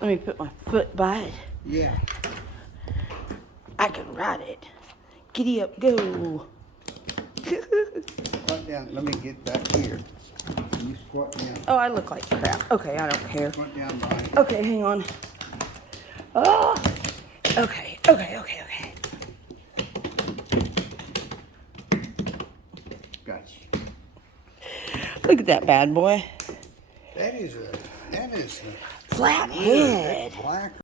Let me put my foot by it. Yeah. I can ride it. Giddy up, go. Squat down. Let me get back here. You squat down. Oh, I look like crap. Okay, I don't care. Squat down behind. Okay, hang on. Oh, okay. Gotcha. Look at that bad boy. That is Flathead. black